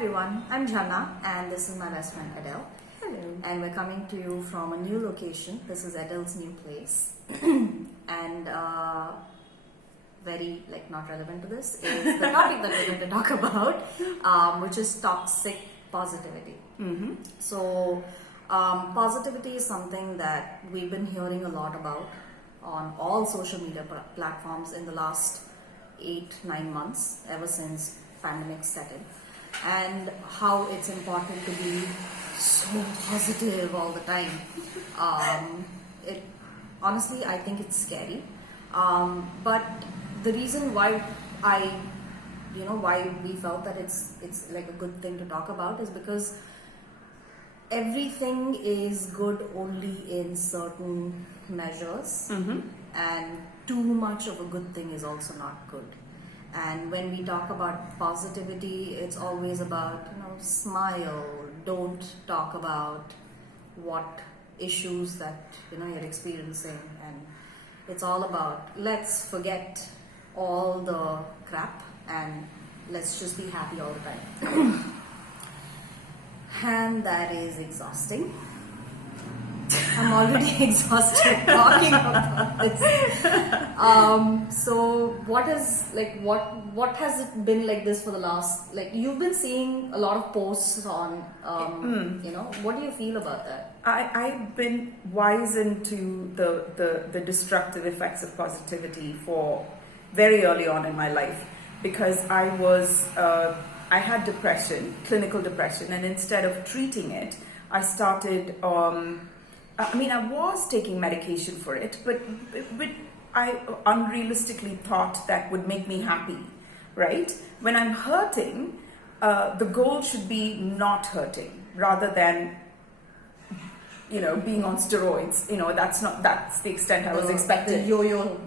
everyone, I'm Jhanna and this is my best friend Edel. Hello. And we're coming to you from a new location. This is Edel's new place. And very not relevant to this is the topic that we're going to talk about, which is toxic positivity. Mm-hmm. So positivity is something that we've been hearing a lot about on all social media platforms in the last 8-9 months, ever since pandemic set in, and how it's important to be so positive all the time. It honestly, I think it's scary, but the reason why why we felt that it's like a good thing to talk about is because everything is good only in certain measures, and too much of a good thing is also not good. And when we talk about positivity, it's always about smile, don't talk about what issues that you're experiencing, and it's all about let's forget all the crap and let's just be happy all the time. And that is exhausting. I'm already exhausted talking about this. So what has it been like this for the last, you've been seeing a lot of posts on, what do you feel about that? I've been wizened to the destructive effects of positivity for very early on in my life, because I had depression, clinical depression, and instead of treating it, I started, I was taking medication for it, but I unrealistically thought that would make me happy, right? When I'm hurting, the goal should be not hurting rather than, being on steroids. That's the extent I was expecting. The yo-yo,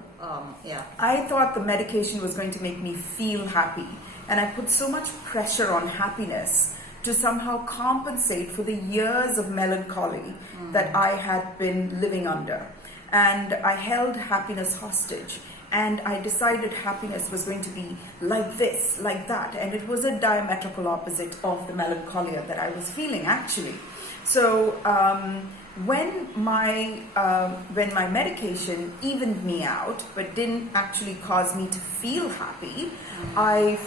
yeah. I thought the medication was going to make me feel happy, and I put so much pressure on happiness to somehow compensate for the years of melancholy that I had been living under. And I held happiness hostage, and I decided happiness was going to be like this, like that, and it was a diametrical opposite of the melancholia that I was feeling, actually. So when my medication evened me out but didn't actually cause me to feel happy, I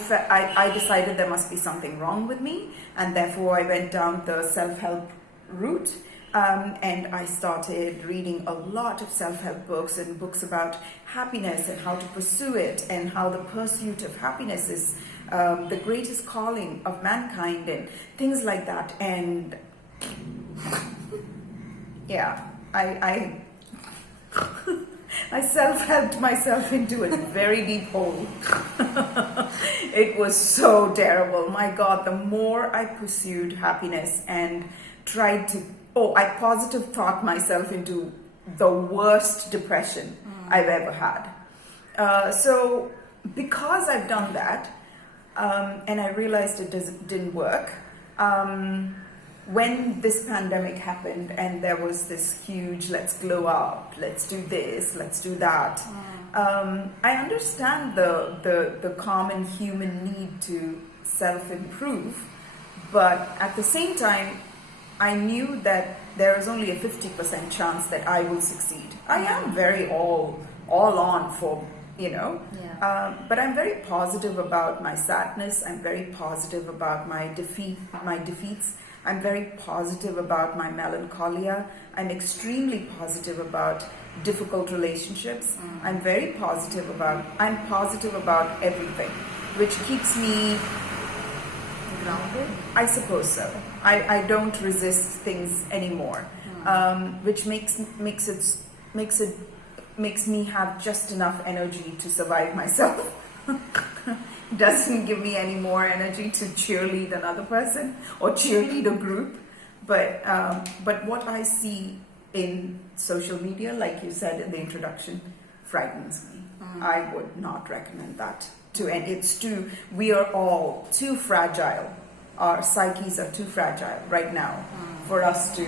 decided there must be something wrong with me, and therefore I went down the self-help route, and I started reading a lot of self-help books and books about happiness and how to pursue it, and how the pursuit of happiness is the greatest calling of mankind and things like that. And yeah, I self-helped myself into a very deep hole. It was so terrible. My God, the more I pursued happiness and tried to, I positive thought myself into the worst depression I've ever had. So because I've done that, and I realized it didn't work, when this pandemic happened and there was this huge let's glow up, let's do this, let's do that, I understand the common human need to self-improve, but at the same time I knew that there is only a 50% chance that I will succeed. I am very all on for but I'm very positive about my sadness. I'm very positive about my defeats. I'm very positive about my melancholia. I'm extremely positive about difficult relationships. I'm positive about everything, which keeps me Grounded? I suppose so. I don't resist things anymore, which makes me have just enough energy to survive myself. Doesn't give me any more energy to cheerlead another person or cheerlead a group. But what I see in social media, like you said in the introduction, frightens me. I would not recommend that to any. We are all too fragile. Our psyches are too fragile right now for us to.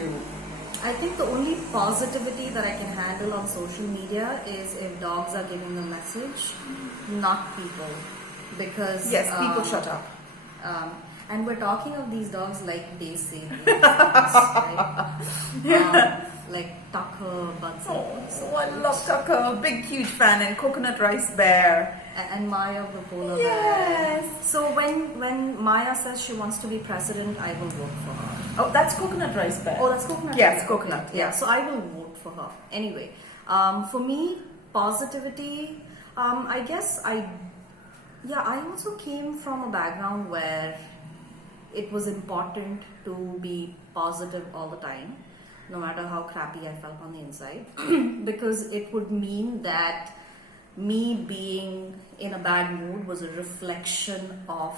I think the only positivity that I can handle on social media is if dogs are giving a message, not people. Because yes, people shut up. And we're talking of these dogs like they say these dogs, right? Like Tucker, Bugsy. Oh, I love Tucker. Big, huge fan. And Coconut Rice Bear. And Maya the polar bear. Yes. So when Maya says she wants to be president, I will vote for her. Oh, that's Coconut Rice Bear. Oh, that's Coconut. Yes, Rice. Coconut. Okay. Yeah. So I will vote for her. Anyway, for me, positivity. I guess I also came from a background where it was important to be positive all the time, no matter how crappy I felt on the inside, because it would mean that me being in a bad mood was a reflection of,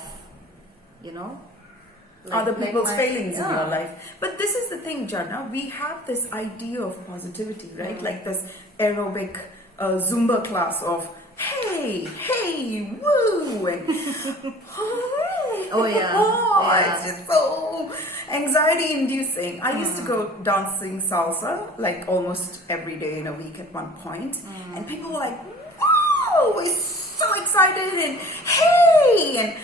other people's failings in yeah. your life. But this is the thing, Jana, we have this idea of positivity, right? Like this aerobic Zumba class of hey, woo, and oh yeah, yeah. It's just so anxiety inducing. I used to go dancing salsa like almost every day in a week at one point, and people were like, wow, we're so excited, and hey,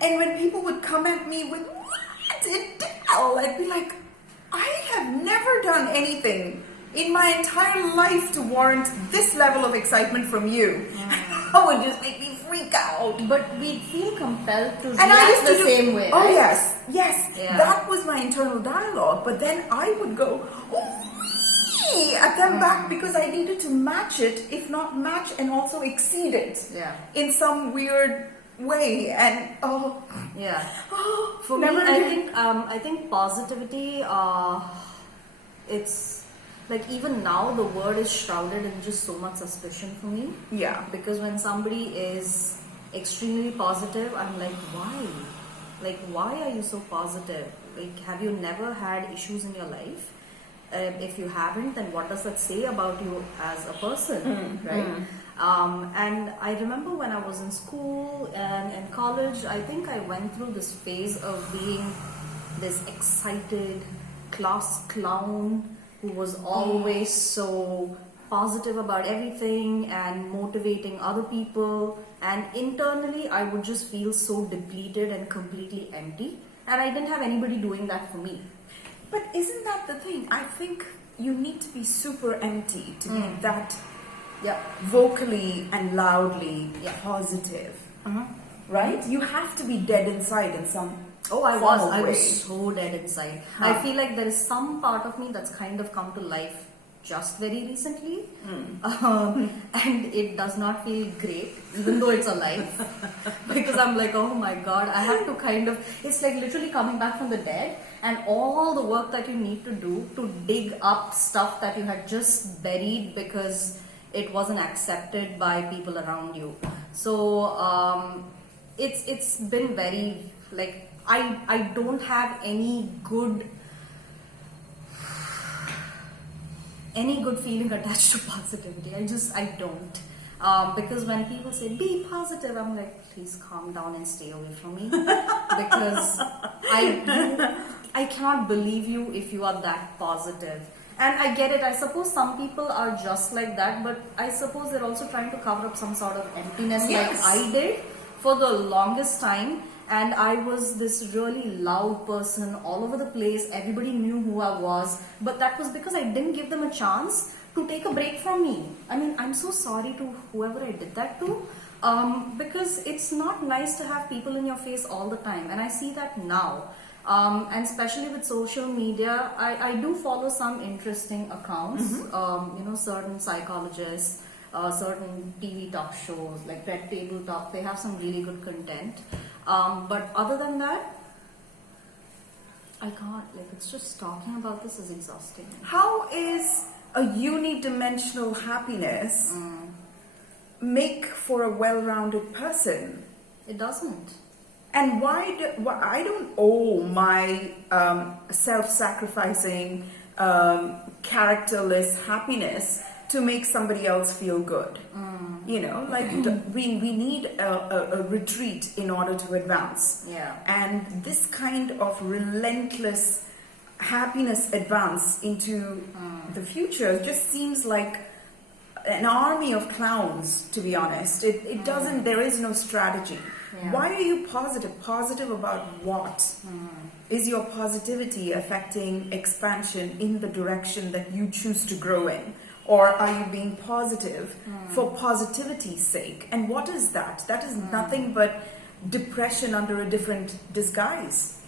and when people would come at me with what, Edel, I'd be like, I have never done anything in my entire life to warrant this level of excitement from you. That would just make me freak out. But we'd feel compelled to And react I used the to same way. Oh right? yes, Yeah. that was my internal dialogue. But then I would go "Ooh-wee" at them back because I needed to match it, if not match and also exceed it. Yeah. In some weird way. And Yeah. for Me, never I think positivity. It's like even now the word is shrouded in just so much suspicion for me. Yeah. Because when somebody is extremely positive, I'm like, why? Like, why are you so positive? Like, have you never had issues in your life? If you haven't, then what does that say about you as a person, right? And I remember when I was in school and in college, I think I went through this phase of being this excited class clown who was always so positive about everything and motivating other people, and internally I would just feel so depleted and completely empty, and I didn't have anybody doing that for me. But isn't that the thing? I think you need to be super empty to be that vocally and loudly positive. Right? You have to be dead inside in some I way. was so dead inside. I feel like there is some part of me that's kind of come to life just very recently, and it does not feel great, even though it's alive, because I'm like, oh my god, I have to it's like literally coming back from the dead, and all the work that you need to do to dig up stuff that you had just buried because it wasn't accepted by people around you. So it's been very like I don't have any good feeling attached to positivity. I don't. Because when people say be positive, I'm like, please calm down and stay away from me, because I cannot believe you if you are that positive. And I get it. I suppose some people are just like that, but I suppose they're also trying to cover up some sort of emptiness, Yes. like I did for the longest time. And I was this really loud person all over the place. Everybody knew who I was. But that was because I didn't give them a chance to take a break from me. I mean, I'm so sorry to whoever I did that to. Because it's not nice to have people in your face all the time. And I see that now. And especially with social media, I do follow some interesting accounts. Certain psychologists, certain TV talk shows like Red Table Talk. They have some really good content. But other than that, I can't. Like, it's just talking about this is exhausting. How is a unidimensional happiness make for a well-rounded person? It doesn't. And why I don't owe my self-sacrificing, characterless happiness to make somebody else feel good. We need a retreat in order to advance. Yeah. And this kind of relentless happiness advance into the future just seems like an army of clowns, to be honest. It doesn't, there is no strategy. Yeah. Why are you positive? Positive about what? Is your positivity affecting expansion in the direction that you choose to grow in? Or are you being positive for positivity's sake? And what is that? That is nothing but depression under a different disguise.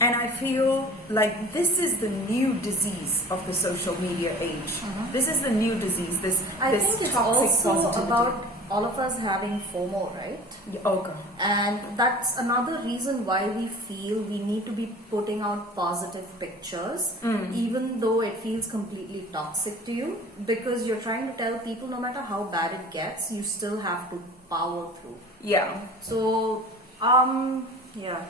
And I feel like this is the new disease of the social media age. This is the new disease, this I think it's toxic also positivity. about all of us having FOMO, right? Yeah, okay. And that's another reason why we feel we need to be putting out positive pictures, even though it feels completely toxic to you, because you're trying to tell people no matter how bad it gets, you still have to power through. Yeah. So, yeah.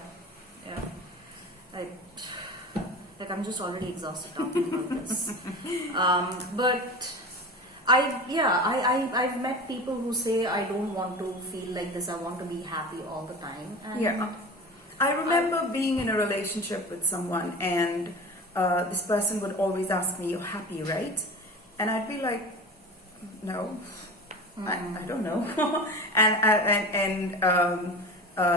Like I'm just already exhausted talking about this. But I've met people who say I don't want to feel like this. I want to be happy all the time. And Yeah. I remember being in a relationship with someone, and this person would always ask me, "You're happy, right?" And I'd be like, "No, I don't know." and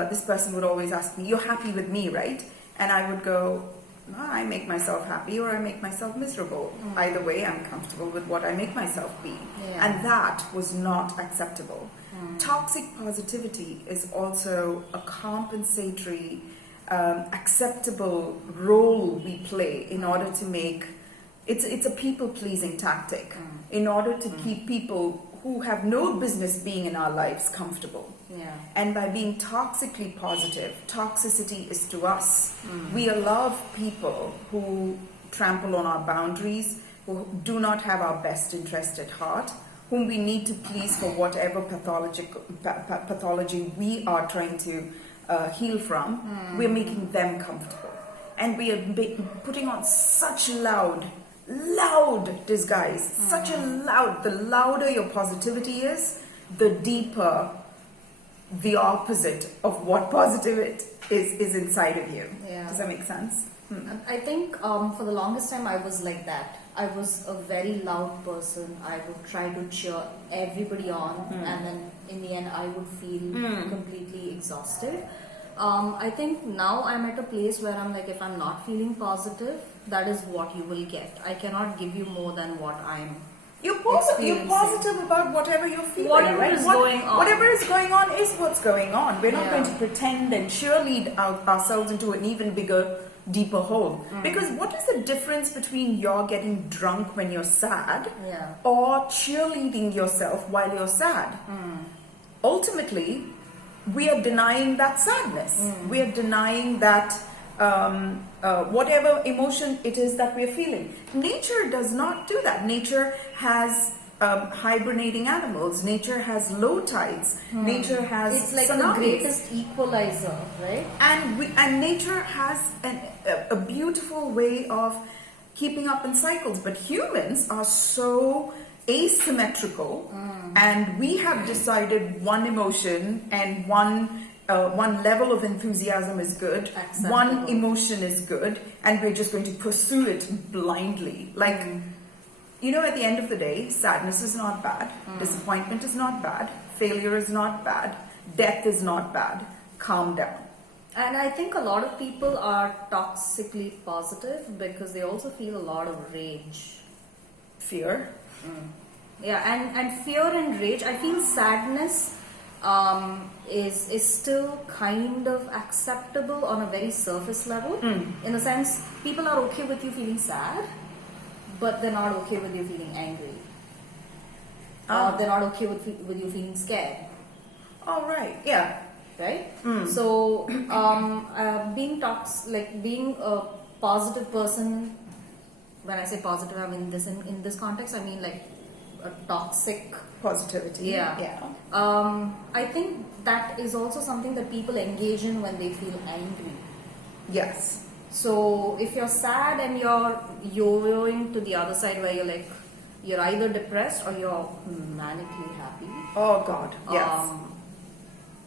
this person would always ask me, "You're happy with me, right?" And I would go, I make myself happy or I make myself miserable. Either way, I'm comfortable with what I make myself be. Yeah. And that was not acceptable. Toxic positivity is also a compensatory, acceptable role we play in order to make, it's a people-pleasing tactic in order to keep people who have no business being in our lives comfortable. Yeah. And by being toxically positive, toxicity is to us. We love people who trample on our boundaries, who do not have our best interest at heart, whom we need to please for whatever pathology we are trying to heal from. We're making them comfortable. And we are putting on such loud disguise, the louder your positivity is, the deeper the opposite of what positive it is inside of you. Yeah. Does that make sense? I think for the longest time I was like that. I was a very loud person. I would try to cheer everybody on, and then in the end I would feel completely exhausted. I think now I'm at a place where I'm like, if I'm not feeling positive, that is what you will get. I cannot give you more than what I'm You're positive about whatever you're feeling, Whatever right? is going on. Whatever is going on is what's going on. We're not Yeah. going to pretend and cheerlead ourselves into an even bigger, deeper hole. Because what is the difference between you're getting drunk when you're sad Yeah. or cheerleading yourself while you're sad? Ultimately, we are denying that sadness. We are denying that whatever emotion it is that we're feeling. Nature does not do that. Nature has hibernating animals. Nature has low tides. Nature has It's like tsunamis. the greatest equalizer, right? And nature has a beautiful way of keeping up in cycles. But humans are so asymmetrical, and we have decided one emotion and one level of enthusiasm is good, Acceptable. one emotion is good, and we're just going to pursue it blindly. Like, you know, at the end of the day, sadness is not bad, disappointment is not bad, failure is not bad, death is not bad. Calm down. And I think a lot of people are toxically positive because they also feel a lot of rage. Fear. Yeah, and fear and rage. I feel sadness is still kind of acceptable on a very surface level. In a sense, people are okay with you feeling sad, but they're not okay with you feeling angry. They're not okay with you feeling scared. All right. Yeah. Right? So, being a positive person. When I say positive, I mean this in this context. I mean like a toxic Positivity. Yeah. I think that is also something that people engage in when they feel angry. Yes. So if you're sad and you're yo-yoing to the other side where you're either depressed or you're manically happy. Oh God. Yes.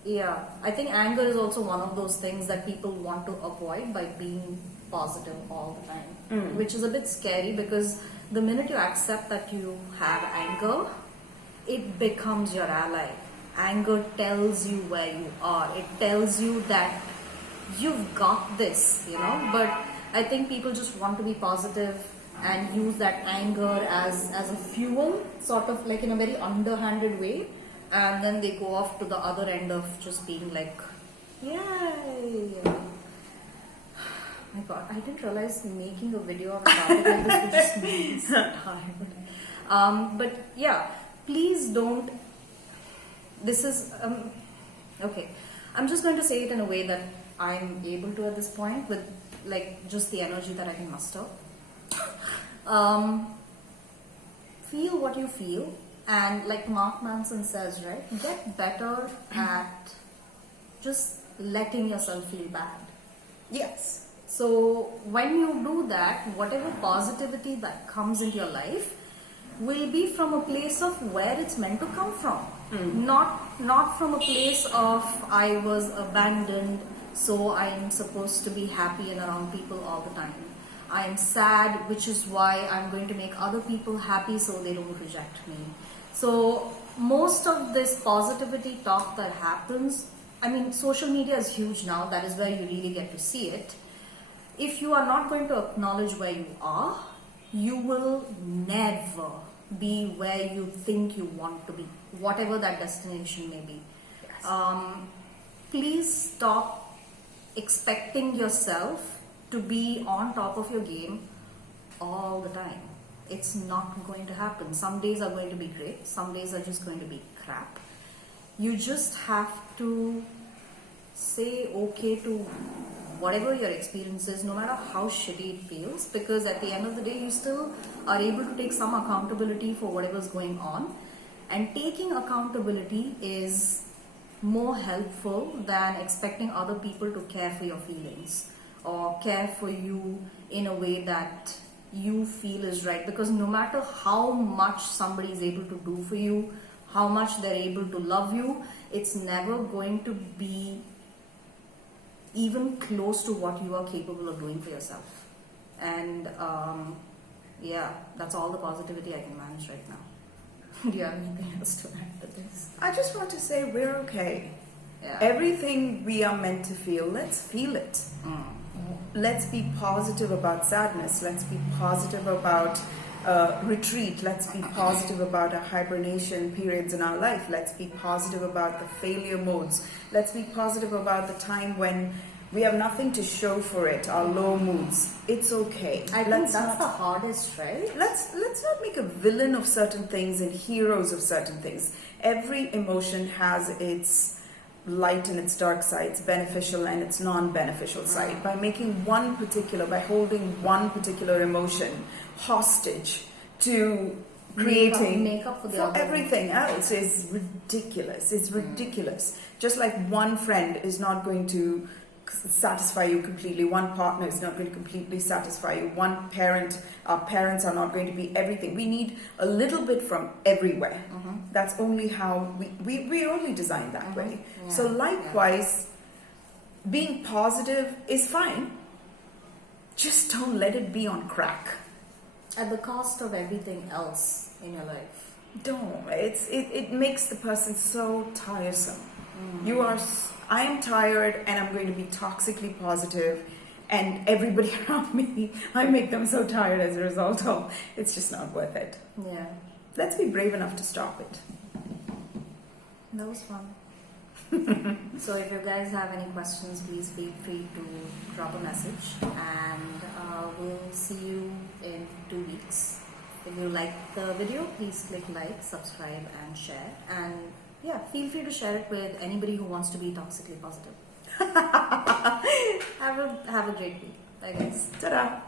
Yeah, I think anger is also one of those things that people want to avoid by being positive all the time, which is a bit scary because the minute you accept that you have anger, it becomes your ally. Anger tells you where you are. It tells you that you've got this, But I think people just want to be positive and use that anger as a fuel, sort of like in a very underhanded way. And then they go off to the other end of just being like, yay. My God, I didn't realize making a video of a topic like this would just make me so tired. But yeah, please don't. This is okay. I'm just going to say it in a way that I'm able to at this point with like just the energy that I can muster. Feel what you feel, and like Mark Manson says, right? Get better at just letting yourself feel bad. Yes. So when you do that, whatever positivity that comes into your life will be from a place of where it's meant to come from. Not from a place of I was abandoned, so I am supposed to be happy and around people all the time. I am sad, which is why I'm going to make other people happy so they don't reject me. So most of this positivity talk that happens, I mean, social media is huge now. That is where you really get to see it. If you are not going to acknowledge where you are, you will never be where you think you want to be, whatever that destination may be. Yes. Please stop expecting yourself to be on top of your game all the time. It's not going to happen. Some days are going to be great, some days are just going to be crap. You just have to say okay to whatever your experience is, no matter how shitty it feels, because at the end of the day, you still are able to take some accountability for whatever's going on. And taking accountability is more helpful than expecting other people to care for your feelings or care for you in a way that you feel is right. Because no matter how much somebody is able to do for you, how much they're able to love you, it's never going to be even close to what you are capable of doing for yourself. And yeah, that's all the positivity I can manage right now. Do you have anything else to add to this? I just want to say we're okay. Yeah. Everything we are meant to feel, let's feel it. Let's be positive about sadness. Let's be positive about retreat. Let's be positive about our hibernation periods in our life. Let's be positive about the failure modes. Let's be positive about the time when we have nothing to show for it, our low moods. It's okay. I think that's the hardest, right? Let's not make a villain of certain things and heroes of certain things. Every emotion has its light and its dark sides, beneficial and its non-beneficial side. By holding one particular emotion hostage to creating make up for everything else is ridiculous. It's ridiculous. Just like one friend is not going to satisfy you completely, one partner is not going to completely satisfy you, our parents are not going to be everything. We need a little bit from everywhere. That's only how we're only designed that way. Yeah. So likewise, being positive is fine, just don't let it be on crack at the cost of everything else in your life. Don't. It makes the person so tiresome. I am tired and I'm going to be toxically positive, and everybody around me, I make them so tired as a result of. It's just not worth it. Yeah. Let's be brave enough to stop it. That was fun. So if you guys have any questions, please feel free to drop a message, and we'll see you in 2 weeks. If you like the video, please click like, subscribe and share, and yeah, feel free to share it with anybody who wants to be toxically positive. Have a great week. Bye guys. Ta-da!